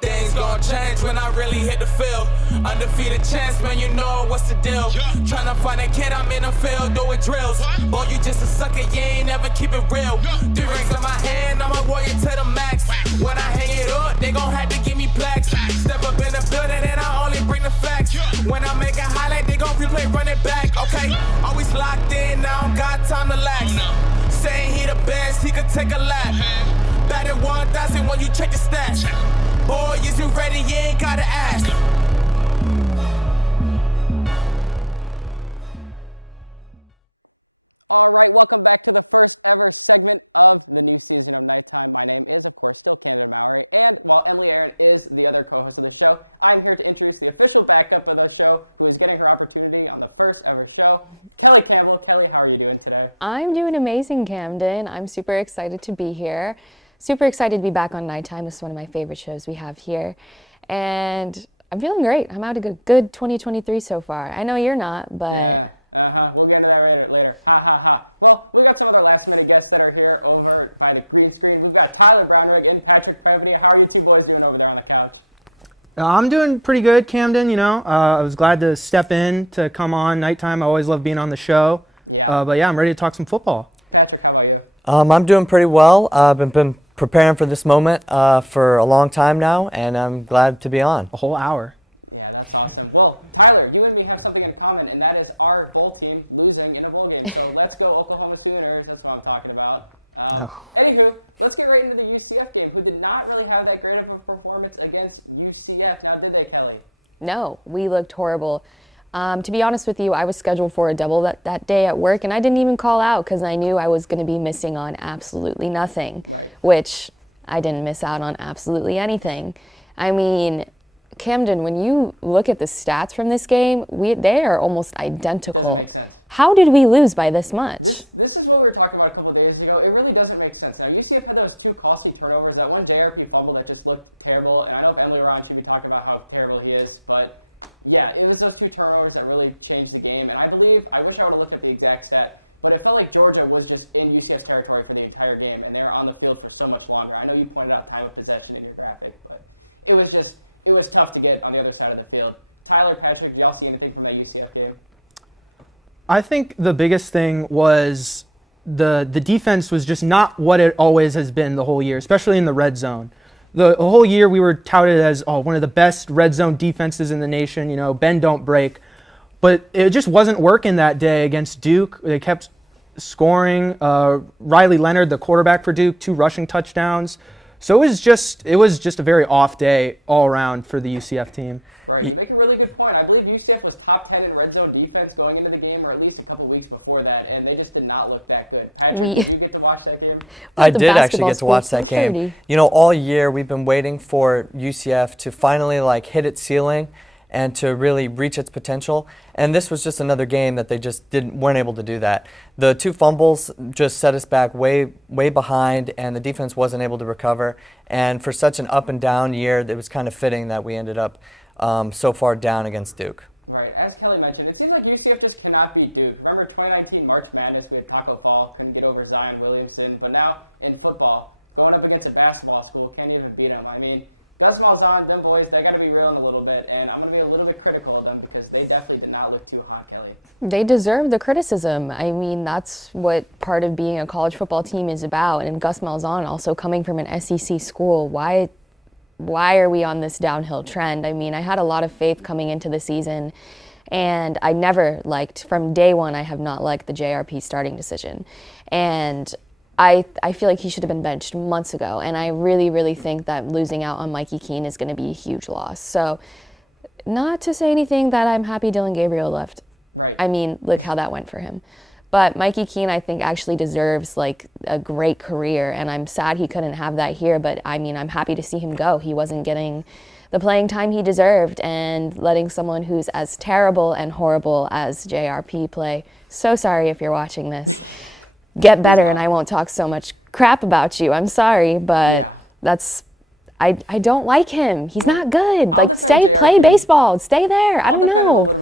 Things gon' change when I really hit the field. Undefeated chance, man, you know what's the deal. Tryna find a kid, I'm in the field doing drills. Boy, you just a sucker, you ain't never keep it real. 3 rings in my hand, I'm a warrior to the max. When I hang it up, they gon' have to give me plaques. Step up in the building and I only bring the facts. When I make a highlight, they gon' replay, run it back, okay? Always locked in, I don't got time to lax. Saying he the best, he could take a lap. Batted 1,000 when you check the stats. Boy, is you ready? You ain't gotta ask. While Kellie is the other co-host of the show, I'm here to introduce the official backup of the show, who is getting her opportunity on the first ever show. Kellie Campbell. Kellie, how are you doing today? I'm doing amazing, Camden. I'm super excited to be here. Super excited to be back on Nighttime. This is one of my favorite shows we have here. And I'm feeling great. I'm out a good 2023 so far. I know you're not, but... We'll get into that later. Well, we've got some of our last minute guests that are here over by the green screen. We've got Tyler Broderick and Patrick Beverly. How are you two boys doing over there on the couch? I'm doing pretty good, Camden. I was glad to step in to come on Nighttime. I always love being on the show. But yeah, I'm ready to talk some football. Patrick, how about you? I'm doing pretty well. I've been preparing for this moment for a long time now, and I'm glad to be on. A whole hour. Yeah, that's awesome. Well, Tyler, you and me have something in common, and that is our bowl team losing in a bowl game. So let's go Oklahoma Sooners. That's what I'm talking about. Anywho, let's get right into the UCF game, who did not really have that great of a performance against UCF. Now, did they, Kellie? No, we looked horrible. To be honest with you, I was scheduled for a double that day at work, and I didn't even call out because I knew I was going to be missing on absolutely nothing, which I didn't miss out on absolutely anything. I mean, Camden, when you look at the stats from this game, they are almost identical. Doesn't make sense. How did we lose by this much? This is what we were talking about a couple of days ago. It really doesn't make sense. Now, UCF had those 2 costly turnovers. That one JRP fumble that just looked terrible, and I know Emily Ron should be talking about how terrible he is, but yeah, it was those 2 turnovers that really changed the game. And I wish I would have looked up the exact stat, but it felt like Georgia was just in UCF territory for the entire game, and they were on the field for so much longer. I know you pointed out time of possession in your graphic, but it was tough to get on the other side of the field. Tyler, Patrick, do y'all see anything from that UCF game? I think the biggest thing was the defense was just not what it always has been the whole year, especially in the red zone. The whole year we were touted as one of the best red zone defenses in the nation, bend don't break. But it just wasn't working that day against Duke. They kept scoring. Riley Leonard, the quarterback for Duke, 2 rushing touchdowns. So it was just a very off day all around for the UCF team. Right, you make a really good point. I believe UCF was top 10 in red zone defense going into the game, or at least a couple weeks before that, and they just did not look that good. Patrick, did you get to watch that game? I did actually get to watch that game. All year we've been waiting for UCF to finally hit its ceiling and to really reach its potential. And this was just another game that they just weren't able to do that. The 2 fumbles just set us back way behind, and the defense wasn't able to recover. And for such an up and down year, it was kind of fitting that we ended up so far down against Duke. Right, as Kellie mentioned, it seems like UCF just cannot beat Duke. Remember 2019 March Madness with Taco Fall, couldn't get over Zion Williamson, but now in football, going up against a basketball school, can't even beat them. I mean, Gus Malzahn, them boys, they got to be reeling a little bit, and I'm going to be a little bit critical of them because they definitely did not look too hot, Kellie. They deserve the criticism. I mean, that's what part of being a college football team is about. And Gus Malzahn also coming from an SEC school, why are we on this downhill trend? I mean, I had a lot of faith coming into the season, and I never liked, from day one, I have not liked the JRP starting decision. And I feel like he should have been benched months ago, and I really, really think that losing out on Mikey Keene is going to be a huge loss. So not to say anything that I'm happy Dylan Gabriel left. Right. I mean, look how that went for him. But Mikey Keene, I think, actually deserves a great career, and I'm sad he couldn't have that here, but I mean, I'm happy to see him go. He wasn't getting the playing time he deserved, and letting someone who's as terrible and horrible as JRP play. So sorry if you're watching this. Get better, and I won't talk so much crap about you. I'm sorry, but I don't like him. He's not good. Play baseball. Stay there. I don't know.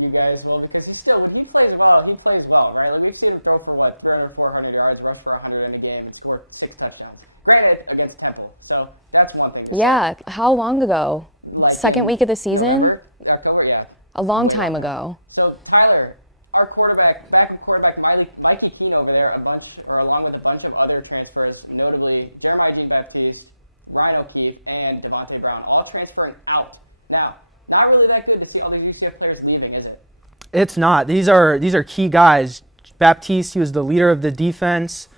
You guys, because when he plays well, right? We've seen him throw for 300, 400 yards, rush for 100 in a game, and score 6 touchdowns. Granted, against Campbell. So that's one thing. Yeah, how long ago? Like, Second week of the season? October, yeah. A long time ago. So Tyler, our backup quarterback Mikey Keene over there, along with a bunch of other transfers, notably Jeremiah Jean-Baptiste, Ryan O'Keefe, and Devontae Brown, all transferring out. Now, not really that good to see all these UCF players leaving, is it? It's not. These are key guys. Baptiste, he was the leader of the defense.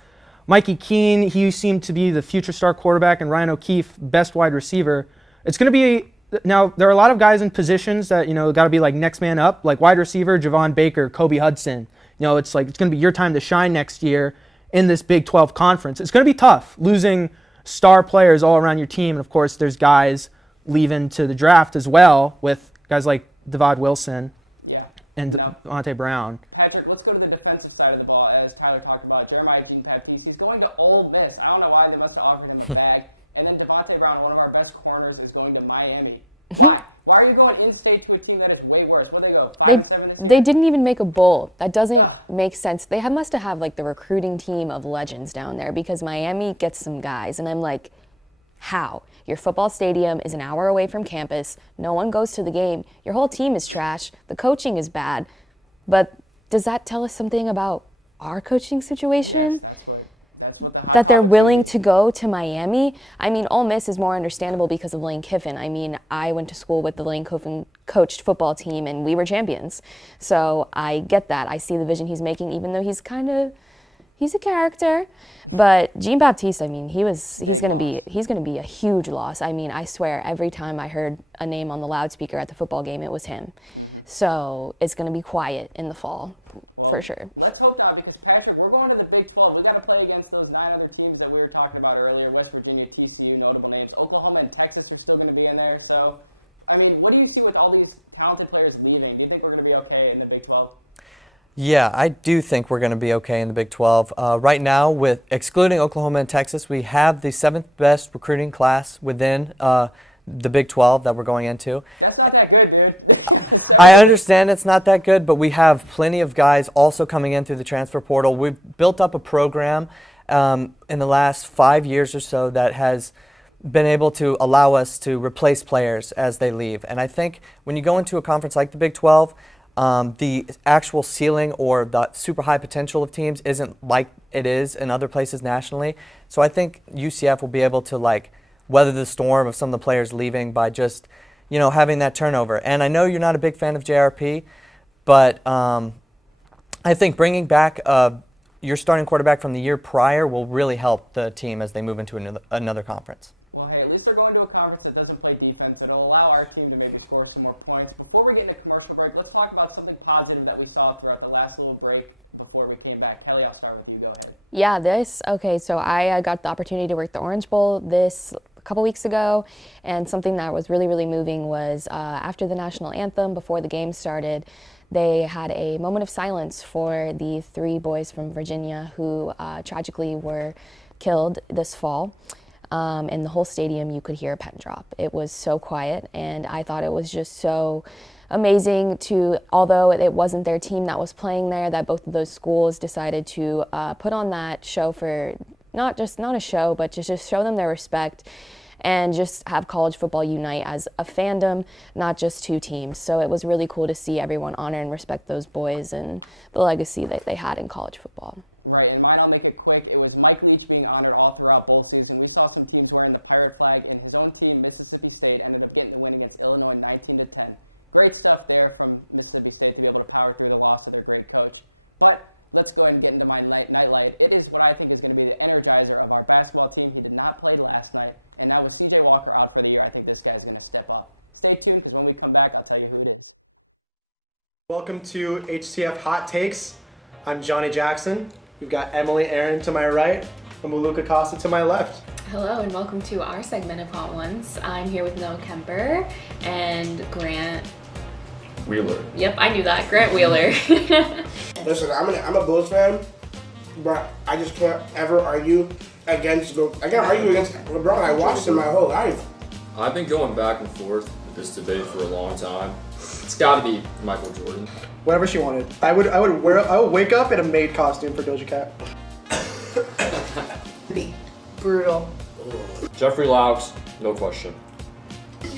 Mikey Keene, he seemed to be the future star quarterback, and Ryan O'Keefe, best wide receiver. It's going to be now. There are a lot of guys in positions that got to be like next man up, like wide receiver Javon Baker, Kobe Hudson. It's going to be your time to shine next year in this Big 12 conference. It's going to be tough losing star players all around your team, and of course, there's guys leaving to the draft as well, with guys like Devod Wilson and Devontae Brown. Patrick, let's go to the defensive side of the ball. As Tyler talked about, Jeremiah Jean-Baptiste, he's going to Ole Miss. I don't know why they must have offered him the bag. And then Devontae Brown, one of our best corners, is going to Miami. Why? Why are you going in-state to a team that is way worse? What they go? 5-7? They didn't even make a bowl. That doesn't make sense. They must have like the recruiting team of legends down there, because Miami gets some guys, and I'm like, how? Your football stadium is an hour away from campus. No one goes to the game. Your whole team is trash. The coaching is bad. But does that tell us something about our coaching situation? That they're willing to go to Miami? I mean, Ole Miss is more understandable because of Lane Kiffin. I mean, I went to school with the Lane Kiffin coached football team, and we were champions. So I get that. I see the vision he's making, even though he's a character. But Jean-Baptiste, I mean, he's gonna be a huge loss. I mean, I swear every time I heard a name on the loudspeaker at the football game, it was him. So it's gonna be quiet in the fall, for sure. Let's hope not, because Patrick, we're going to the Big 12. We got to play against those 9 other teams that we were talking about earlier: West Virginia, TCU, notable names. Oklahoma and Texas are still going to be in there. So, I mean, what do you see with all these talented players leaving? Do you think we're going to be okay in the Big 12? Yeah, I do think we're going to be okay in the Big 12. Right now, with excluding Oklahoma and Texas, we have the 7th best recruiting class within the Big 12 that we're going into. That's not that good, dude. I understand it's not that good, but we have plenty of guys also coming in through the transfer portal. We've built up a program in the last 5 years or so that has been able to allow us to replace players as they leave. And I think when you go into a conference like the Big 12, the actual ceiling or the super high potential of teams isn't like it is in other places nationally. So I think UCF will be able to weather the storm of some of the players leaving by just having that turnover. And I know you're not a big fan of JRP, but I think bringing back your starting quarterback from the year prior will really help the team as they move into another conference. Well, hey, at least they're going to a conference that doesn't play defense. It'll allow our team to maybe score some more points. Before we get into commercial break, let's talk about something positive that we saw throughout the last little break before we came back. Kelly, I'll start with you. Go ahead. Yeah, so I got the opportunity to work the Orange Bowl a couple weeks ago, and something that was really, really moving was after the national anthem, before the game started, they had a moment of silence for the 3 boys from Virginia who tragically were killed this fall. In the whole stadium, you could hear a pin drop. It was so quiet, and I thought it was just so amazing although it wasn't their team that was playing there, that both of those schools decided to put on that show for not a show, but just show them their respect and just have college football unite as a fandom, not just 2 teams. So it was really cool to see everyone honor and respect those boys and the legacy that they had in college football. Right, and mine, I'll make it quick. It was Mike Leach being honored all throughout bowl season. We saw some teams wearing the pirate flag, and his own team, Mississippi State, ended up getting the win against Illinois 19-10. Great stuff there from Mississippi State to be able to power through the loss of their great coach. But let's go ahead and get into my nightlight. It is what I think is going to be the energizer of our basketball team. He did not play last night, and now with TJ Walker out for the year, I think this guy's going to step up. Stay tuned, because when we come back, I'll tell you who. Welcome to HCF Hot Takes. I'm Johnny Jackson. We've got Emily Aaron to my right and Maluka Costa to my left. Hello and welcome to our segment of Hot Ones. I'm here with Noah Kemper and Grant Wheeler. Yep, I knew that. Grant Wheeler. Listen, I'm a Bulls fan, but I just can't ever argue against LeBron. I watched him my whole life. I've been going back and forth with this debate for a long time. It's got to be Michael Jordan. Whatever she wanted. I would wake up in a maid costume for Doja Cat. brutal. Jeffrey Laux, no question.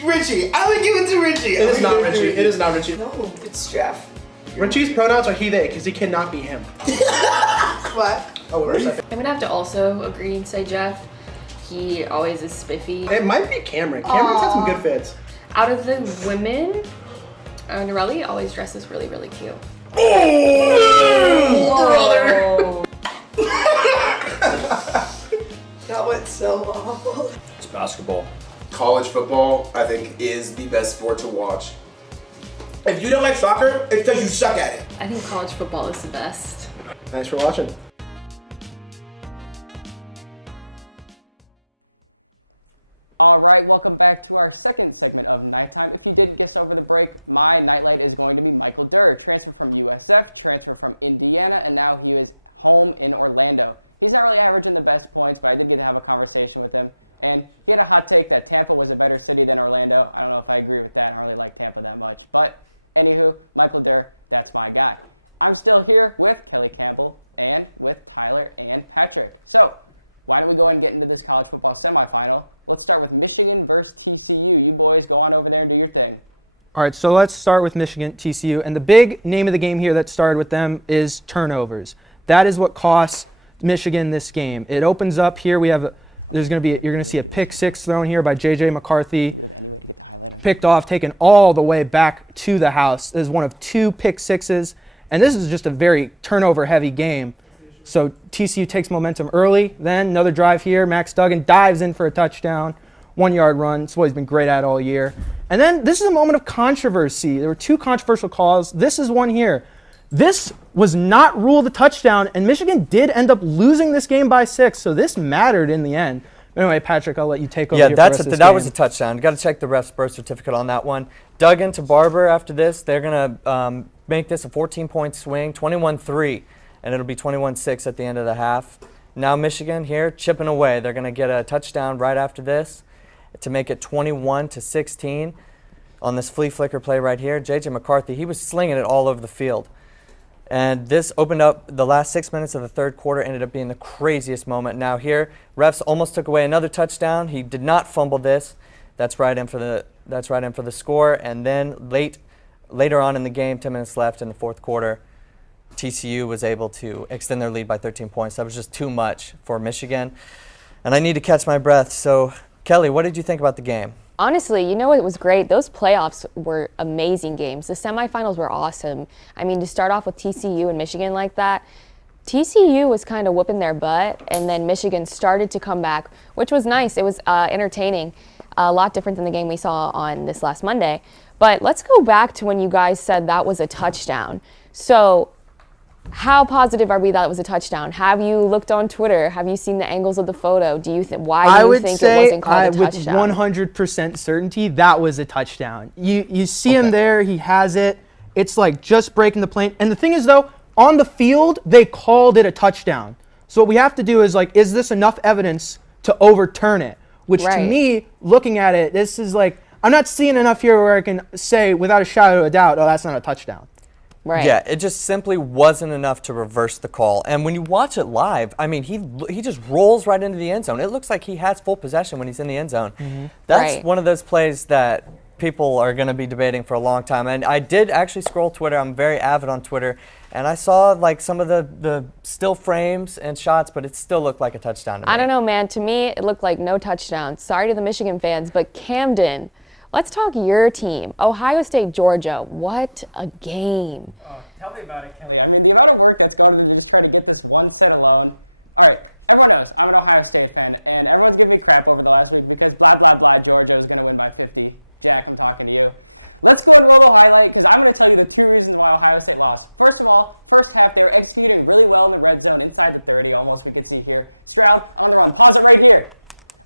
Richie, I would give it to Richie. It is not Richie. It is not Richie. No, it's Jeff. Richie's pronouns are he, they, because he cannot be him. What? Oh, where's that? I'm gonna have to also agree and say Jeff. He always is spiffy. It might be Cameron. Cameron's had some good fits. Out of the women, Norelli always dresses really, really cute. Oh, that went so awful. It's basketball. College football, I think, is the best sport to watch. If you don't like soccer, it's because you suck at it. I think college football is the best. Thanks for watching. Alright, welcome back to our second segment of Nighttime. If you didn't guess over the break, my nightlight is going to be Michael Durr, transfer from USF, transfer from Indiana, and now he is home in Orlando. He's not really averaging the best points, but I did have a conversation with him. And he had a hot take that Tampa was a better city than Orlando. I don't know if I agree with that. I don't really like Tampa that much. But, anywho, Michael Durr, that's my guy. I'm still here with Kellie, Campbell, and with Tyler and Patrick. So, why don't we go ahead and get into this college football semifinal? Let's start with Michigan versus TCU. You boys go on over there and do your thing. All right, so let's start with Michigan, TCU. And the big name of the game here that started with them is turnovers. That is what costs Michigan this game. It opens up here. You're going to see a pick six thrown here by J.J. McCarthy. Picked off, taken all the way back to the house. This is one of two pick sixes. And this is just a very turnover-heavy game. So TCU takes momentum early. Then another drive here. Max Duggan dives in for a touchdown. 1-yard run. It's what he's been great at all year. And then this is a moment of controversy. There were two controversial calls. This is one here. This was not ruled a touchdown, and Michigan did end up losing this game by 6, so this mattered in the end. Anyway, Patrick, I'll let you take over here for the rest of this that game. was a touchdown. Got to check the ref's birth certificate on that one. Duggan to Barber after this. They're going to make this a 14-point swing, 21-3, and it'll be 21-6 at the end of the half. Now Michigan here chipping away. They're going to get a touchdown right after this to make it 21-16 on this flea flicker play right here. J.J. McCarthy, he was slinging it all over the field. And this opened up the last 6 minutes of the third quarter, ended up being the craziest moment. Now here, refs almost took away another touchdown. He did not fumble this. That's right in for the score. And then later on in the game, 10 minutes left in the fourth quarter, TCU was able to extend their lead by 13 points. That was just too much for Michigan. And I need to catch my breath. So, Kellie, what did you think about the game? Honestly, you know it was great. Those playoffs were amazing games. The semifinals were awesome. I mean, to start off with TCU and Michigan like that, TCU was kind of whooping their butt, and then Michigan started to come back, which was nice. It was entertaining, a lot different than the game we saw on this last Monday. But let's go back to when you guys said that was a touchdown. So how positive are we that it was a touchdown? Have you looked on Twitter? Have you seen the angles of the photo? Why do you think it wasn't called a touchdown? With 100% certainty, that was a touchdown. You see him there. He has it. It's like just breaking the plane. And the thing is, though, on the field, they called it a touchdown. So what we have to do is, like, is this enough evidence to overturn it? Which, to me, looking at it, this is like, I'm not seeing enough here where I can say without a shadow of a doubt, oh, that's not a touchdown. Right. Yeah, it just simply wasn't enough to reverse the call. And when you watch it live, I mean, he just rolls right into the end zone. It looks like he has full possession when he's in the end zone. Mm-hmm. That's one of those plays that people are going to be debating for a long time. And I did actually scroll Twitter. I'm very avid on Twitter. And I saw like some of the still frames and shots, but it still looked like a touchdown to me. I don't know, man. To me, it looked like no touchdown. Sorry to the Michigan fans, but Camden, let's talk your team. Ohio State, Georgia. What a game. Oh, tell me about it, Kellie. I mean, the amount of work that's gone into just trying to get this one set alone. All right, everyone knows I'm an Ohio State fan, and everyone's giving me crap over the last week because blah, blah, blah, Georgia is going to win by 50. Zach, I'm talking to you. Let's go to a little highlight, because I'm going to tell you the two reasons why Ohio State lost. First of all, first half, they were executing really well in the red zone inside the 30, almost we can see here. Stroud, other one, pause it right here.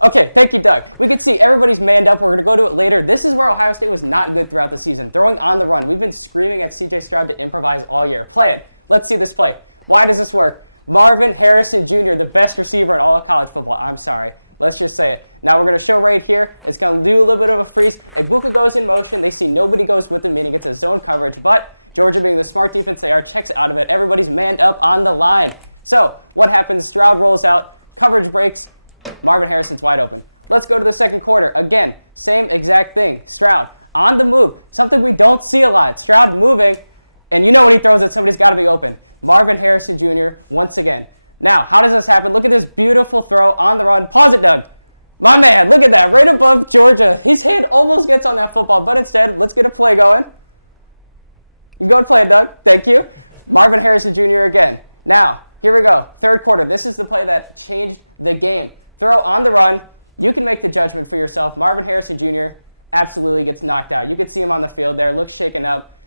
Okay, thank you, Doug. You can see everybody's manned up. We're going to go to it later. This is where Ohio State was not good throughout the season. Throwing on the run. We've been screaming at C.J. Stroud to improvise all year. Play it. Let's see this play. Why does this work? Marvin Harrison Jr., the best receiver in all of college football. I'm sorry. Let's just say it. Now we're going to show right here. It's going to do a little bit of a freeze. And Hooper goes in motion. They see nobody goes with him. He gets in zone coverage. But Georgia being the smart defense, they are kicks out of it. Everybody's manned up on the line. So what happens? Stroud rolls out. Coverage breaks. Marvin Harrison's wide open. Let's go to the second quarter. Again, same exact thing. Stroud on the move. Something we don't see a lot. Stroud moving, and you know when he knows that somebody's got to be open. Marvin Harrison Jr. once again. Now, how does this happen? Look at this beautiful throw on the run. Positive. One man, look at that. Right above Georgia. His hand almost gets on that football, but instead, let's get a play going. Go play, Doug. Thank you. Marvin Harrison Jr. again. Now, here we go. Third quarter. This is the play that changed the game. Throw on the run. You can make the judgment for yourself. Marvin Harrison Jr. absolutely gets knocked out. You can see him on the field there. Looks shaken up.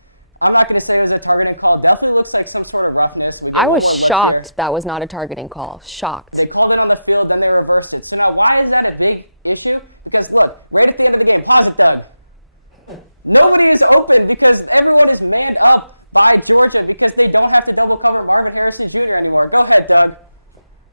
I'm not going to say it was a targeting call. Definitely looks like some sort of roughness. I was shocked that was not a targeting call. Shocked. They called it on the field, then they reversed it. So now, why is that a big issue? Because look, right at the end of the game, pause it, Doug. Nobody is open because everyone is manned up by Georgia because they don't have to double cover Marvin Harrison Jr. anymore. Go ahead, Doug.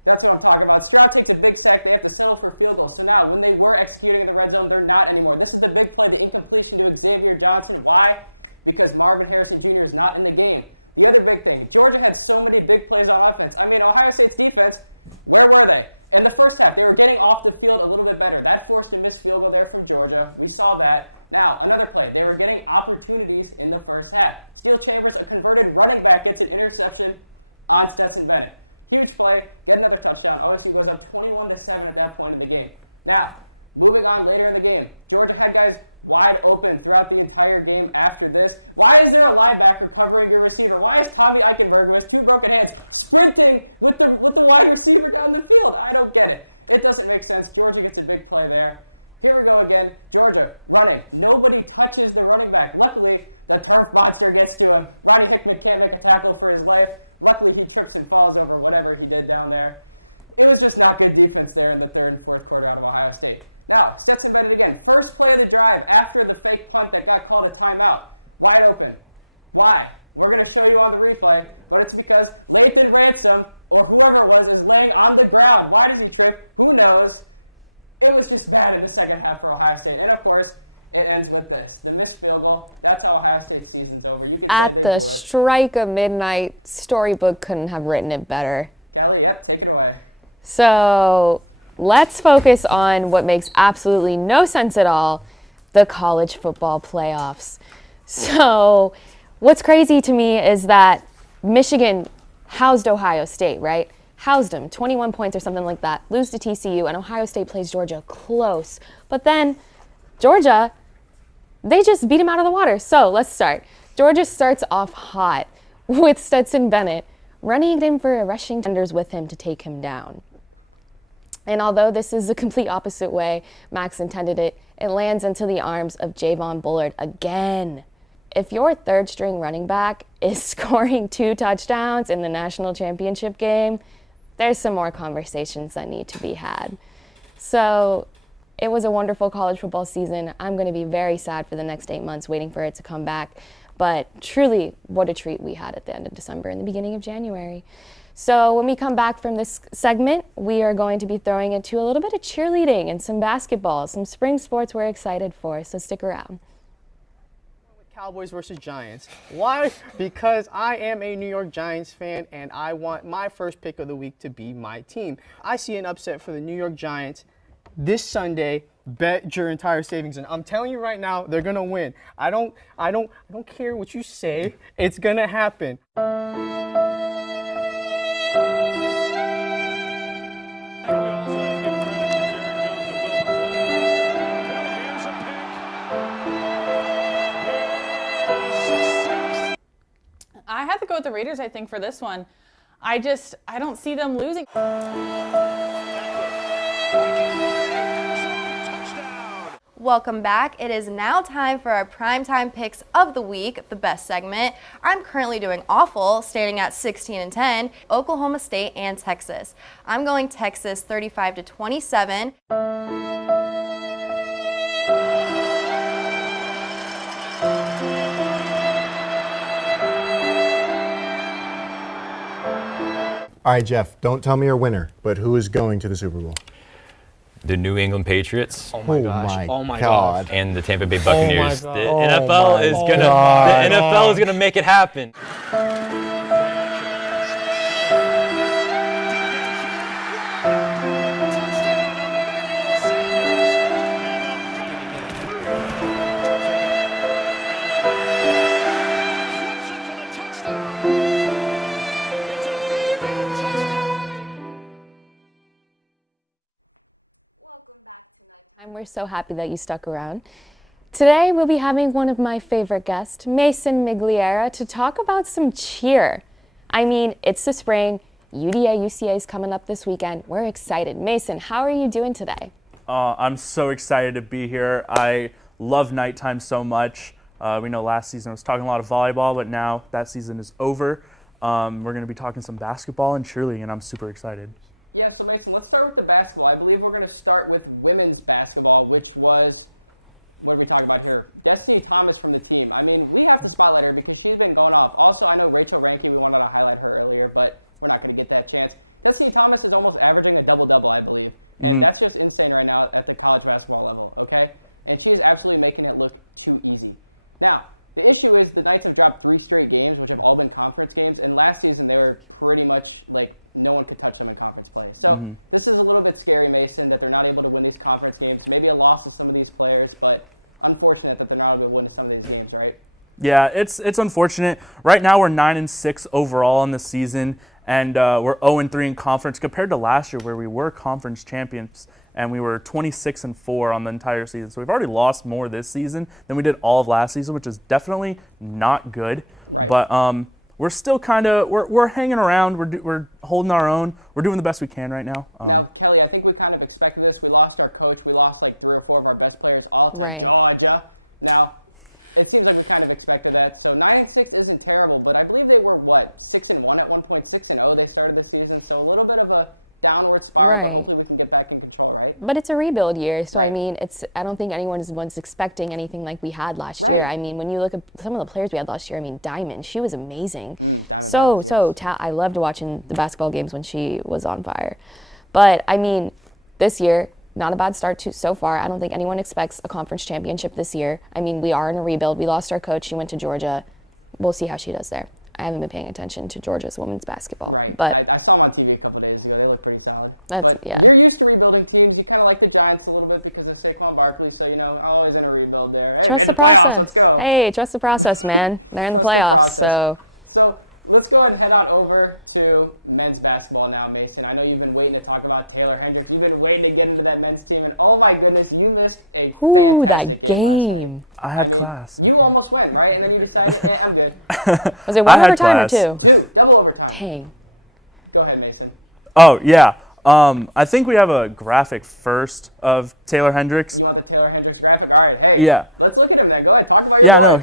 That's what I'm talking about. Stroud takes a big sack and they have to settle for a field goal. So now, when they were executing in the red zone, they're not anymore. This is the big play, the incompletion to Xavier Johnson. Why? Because Marvin Harrison Jr. is not in the game. The other big thing, Georgia had so many big plays on offense. I mean, Ohio State's defense, where were they? In the first half, they were getting off the field a little bit better. That forced a missed field goal there from Georgia. We saw that. Now, another play. They were getting opportunities in the first half. Steel Chambers, a converted running back, gets an interception on Stetson Bennett. Huge play, then another touchdown. OSU goes up 21-7 at that point in the game. Now, moving on later in the game, Georgia had guys wide open throughout the entire game after this. Why is there a linebacker covering the receiver? Why is Tommy Eichenberg with two broken hands sprinting with the wide receiver down the field? I don't get it. It doesn't make sense. Georgia gets a big play there. Here we go again. Georgia running. Nobody touches the running back. Luckily, the turf boxer gets to him. Ronnie Hickman can't make a tackle for his life. Luckily, he trips and falls over whatever he did down there. It was just not good defense there in the third and fourth quarter on Ohio State. Now, Stetson Bennett again. First play of the drive after the fake punt that got called a timeout. Wide open. Why? We're going to show you on the replay, but it's because Nathan Ransom, or whoever it was, is laying on the ground. Why does he trip? Who knows? It was just bad in the second half for Ohio State. And, of course, it ends with this. The missed field goal. That's how Ohio State's season's over. At the strike of midnight, Storybook couldn't have written it better. Kellie, yep, take it away. So let's focus on what makes absolutely no sense at all, the college football playoffs. So what's crazy to me is that Michigan housed Ohio State, right? Housed them, 21 points or something like that, lose to TCU, and Ohio State plays Georgia close. But then Georgia, they just beat him out of the water. So let's start. Georgia starts off hot with Stetson Bennett running it in for a rushing defenders with him to take him down. And although this is the complete opposite way Max intended it, it lands into the arms of Javon Bullard again. If your third string running back is scoring 2 touchdowns in the national championship game, there's some more conversations that need to be had. So it was a wonderful college football season. I'm going to be very sad for the next 8 months waiting for it to come back. But truly, what a treat we had at the end of December and the beginning of January. So when we come back from this segment, we are going to be throwing into a little bit of cheerleading and some basketball, some spring sports we're excited for, so stick around. Cowboys versus Giants. Why? Because I am a New York Giants fan and I want my first pick of the week to be my team. I see an upset for the New York Giants this Sunday. Bet your entire savings, and I'm telling you right now, they're gonna win. I don't care what you say. It's gonna happen. I have to go with the Raiders, I think, for this one. I don't see them losing. Welcome back. It is now time for our primetime picks of the week, the best segment. I'm currently doing awful, standing at 16-10, Oklahoma State and Texas. I'm going Texas 35-27. All right, Jeff, don't tell me your winner, but who is going to the Super Bowl? The New England Patriots. Oh my gosh. Oh my God. And the Tampa Bay Buccaneers. Oh the NFL is gonna make it happen. We're so happy that you stuck around. Today, we'll be having one of my favorite guests, Mason Migliera, to talk about some cheer. I mean, it's the spring. UCA is coming up this weekend. We're excited. Mason, how are you doing today? I'm so excited to be here. I love nighttime so much. We know last season I was talking a lot of volleyball, but now that season is over. We're going to be talking some basketball and cheerleading, and I'm super excited. Yeah, so Mason, let's start with the basketball. I believe we're going to start with women's basketball, which was, what are we talking about here? Destiny Thomas from the team. I mean, we have to spotlight her because she's been going off. Also, I know Rachel Ranke, we wanted to highlight her earlier, but we're not going to get that chance. Destiny Thomas is almost averaging a double-double, I believe. And that's just insane right now at the college basketball level, okay? And she's absolutely making it look too easy. Now, the issue is the Knights have dropped 3 straight games, which have all been conference games, and last season they were pretty much like no one could touch them in conference play. So this is a little bit scary, Mason, that they're not able to win these conference games. Maybe a loss to some of these players, but unfortunate that they're not able to win some of these games, right? Yeah, it's unfortunate. Right now we're 9-6 overall in the season, and we're 0-3 in conference compared to last year where we were conference champions and we were 26-4 on the entire season. So we've already lost more this season than we did all of last season, which is definitely not good. But we're still kind of we're hanging around. We're holding our own. We're doing the best we can right now. Now, Kellie, I think we kind of expected this. We lost our coach. We lost like 3 or 4 of our best players all to Georgia. Now, it seems like we kind of expected that. So 9-6 isn't terrible, but I believe they were, 6-1 at one point, 6-0 they started this season. So a little bit of a downward spiral. Right. Hopefully we can get back in control, right? But it's a rebuild year, so I mean, I don't think anyone was expecting anything like we had last year. I mean, when you look at some of the players we had last year, I mean, Diamond, she was amazing. I loved watching the basketball games when she was on fire. But I mean, this year, not a bad start so far. I don't think anyone expects a conference championship this year. I mean, we are in a rebuild. We lost our coach. She went to Georgia. We'll see how she does there. I haven't been paying attention to Georgia's women's basketball, but I saw them on TV a couple days ago. They look pretty solid. Yeah. You're used to rebuilding teams. You kind of like the Giants a little bit because of Saquon Barkley, so always in a rebuild there. Trust the process. Hey, trust the process, man. They're in the playoffs, so. So let's go ahead and head on over to men's basketball now, Mason. I know you've been waiting to talk about Taylor Hendricks. You've been waiting to get into that men's team, and oh my goodness, you missed a that game. I had class. You almost went, right? And then you decided, I'm good. Was it one overtime or 2? 2, double overtime. Dang. Go ahead, Mason. Oh, yeah. I think we have a graphic first of Taylor Hendricks. You want the Taylor Hendricks graphic? All right. Hey, yeah. Let's look at him then. Go ahead. Talk about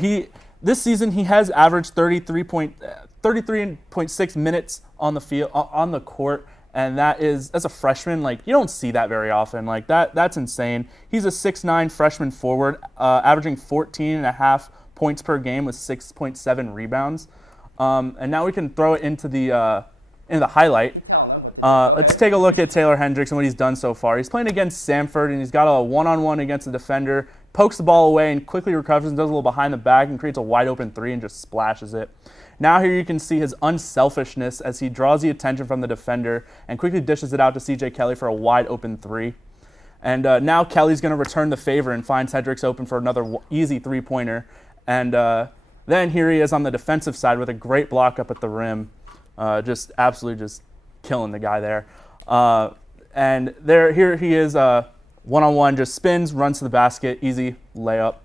This season he has averaged 33.6 minutes on the field on the court, and that's a freshman. Like, you don't see that very often. Like, that's insane. He's a 6'9" freshman forward, averaging 14.5 points per game with 6.7 rebounds. And now we can throw it into the highlight. Let's take a look at Taylor Hendricks and what he's done so far. He's playing against Samford, and he's got a one-on-one against the defender, pokes the ball away and quickly recovers and does a little behind the back and creates a wide-open 3 and just splashes it. Now here you can see his unselfishness as he draws the attention from the defender and quickly dishes it out to CJ Kellie for a wide-open 3. And now Kellie's going to return the favor and finds Hendricks open for another easy 3-pointer. And then here he is on the defensive side with a great block up at the rim. Just absolutely just killing the guy there. And here he is, one-on-one, just spins, runs to the basket, easy layup.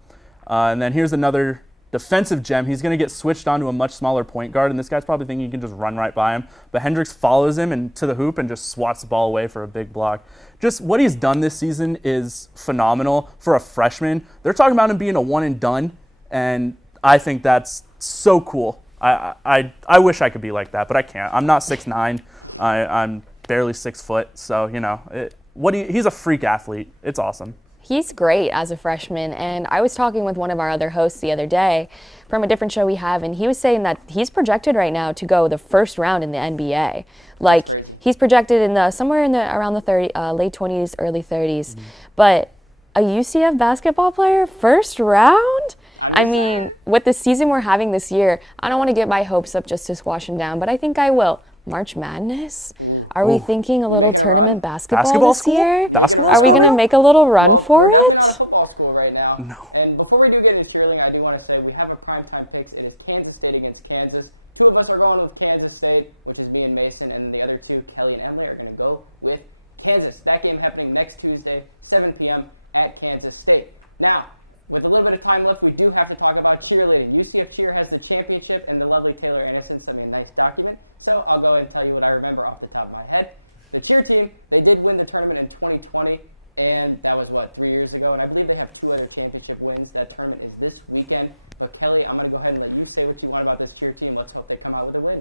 And then here's another defensive gem. He's going to get switched onto a much smaller point guard, and this guy's probably thinking he can just run right by him. But Hendricks follows him and to the hoop and just swats the ball away for a big block. Just what he's done this season is phenomenal for a freshman. They're talking about him being a one-and-done, and I think that's so cool. I wish I could be like that, but I can't. I'm not 6'9". I'm barely 6 foot, so he's a freak athlete. It's awesome. He's great as a freshman, and I was talking with one of our other hosts the other day from a different show we have, and he was saying that he's projected right now to go the first round in the NBA. Like, he's projected in somewhere around the late 20s, early 30s. But a UCF basketball player, first round? I mean, with the season we're having this year, I don't want to get my hopes up just to squash him down, but I think I will. March Madness? Are we thinking a little tournament basketball this year? Are we going to make a little run for it? Not a football school right now. No. And before we do get into cheerleading, I do want to say we have a primetime picks. It is Kansas State against Kansas. 2 of us are going with Kansas State, which is me and Mason, and the other 2, Kellie and Emily, are going to go with Kansas. That game happening next Tuesday, 7 p.m. at Kansas State. Now, with a little bit of time left, we do have to talk about cheerleading. UCF Cheer has the championship, and the lovely Taylor Innocent sent me a nice document. So I'll go ahead and tell you what I remember off the top of my head. The cheer team, they did win the tournament in 2020, and that was, 3 years ago? And I believe they have 2 other championship wins. That tournament is this weekend. But Kelly, I'm going to go ahead and let you say what you want about this cheer team. Let's hope they come out with a win.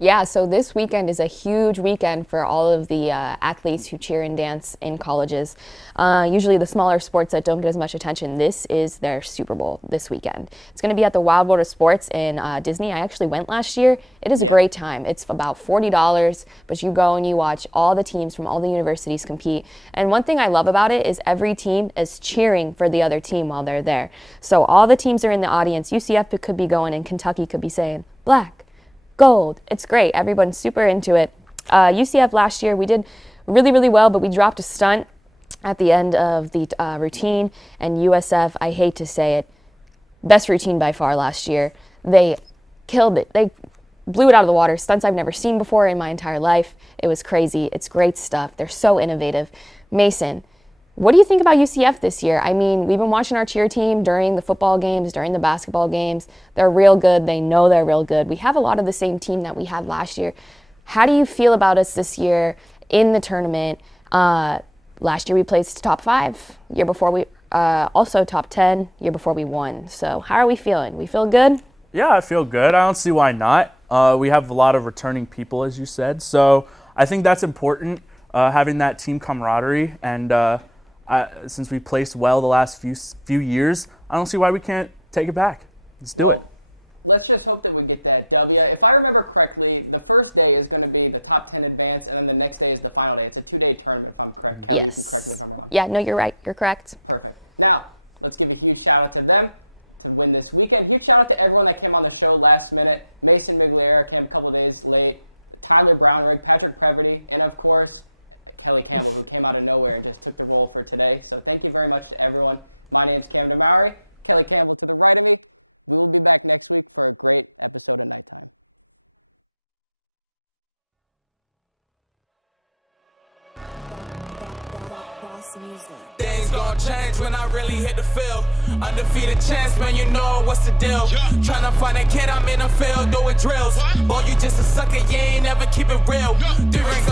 Yeah, so this weekend is a huge weekend for all of the athletes who cheer and dance in colleges. Usually the smaller sports that don't get as much attention, this is their Super Bowl this weekend. It's going to be at the Wild World of Sports in Disney. I actually went last year. It is a great time. It's about $40, but you go and you watch all the teams from all the universities compete. And one thing I love about it is every team is cheering for the other team while they're there. So all the teams are in the audience. UCF could be going and Kentucky could be saying, black, gold. It's great. Everyone's super into it. UCF last year, we did really, really well, but we dropped a stunt at the end of the routine. And USF, I hate to say it, best routine by far last year. They killed it. They blew it out of the water. Stunts I've never seen before in my entire life. It was crazy. It's great stuff. They're so innovative. Mason, what do you think about UCF this year? I mean, we've been watching our cheer team during the football games, during the basketball games. They're real good. They know they're real good. We have a lot of the same team that we had last year. How do you feel about us this year in the tournament? Last year we placed top 5. Year before we also top 10. Year before we won. So how are we feeling? We feel good? Yeah, I feel good. I don't see why not. We have a lot of returning people, as you said. So I think that's important, having that team camaraderie. And since we placed well the last few years, I don't see why we can't take it back. Let's do it. Let's just hope that we get that W. If I remember correctly, the first day is going to be the top 10 advance, and then the next day is the final day. It's a 2-day tournament, if I'm correct. Yes. Yeah, no, you're right. You're correct. Perfect. Now, let's give a huge shout out to them to win this weekend. Huge shout out to everyone that came on the show last minute. Mason Bigliera came a couple of days late. Tyler Brownrigg, Patrick Preverty, and of course, Kellie Campbell, who came out of nowhere and just took the role for today. So thank you very much to everyone. My name's Camden Mowery. Kellie Campbell. Things gon' change when I really hit the field. Undefeated champs, man, you know what's the deal. Tryna find a kid, I'm in the field doing drills. Boy, you just a sucker, you ain't never keep it real. 3 rings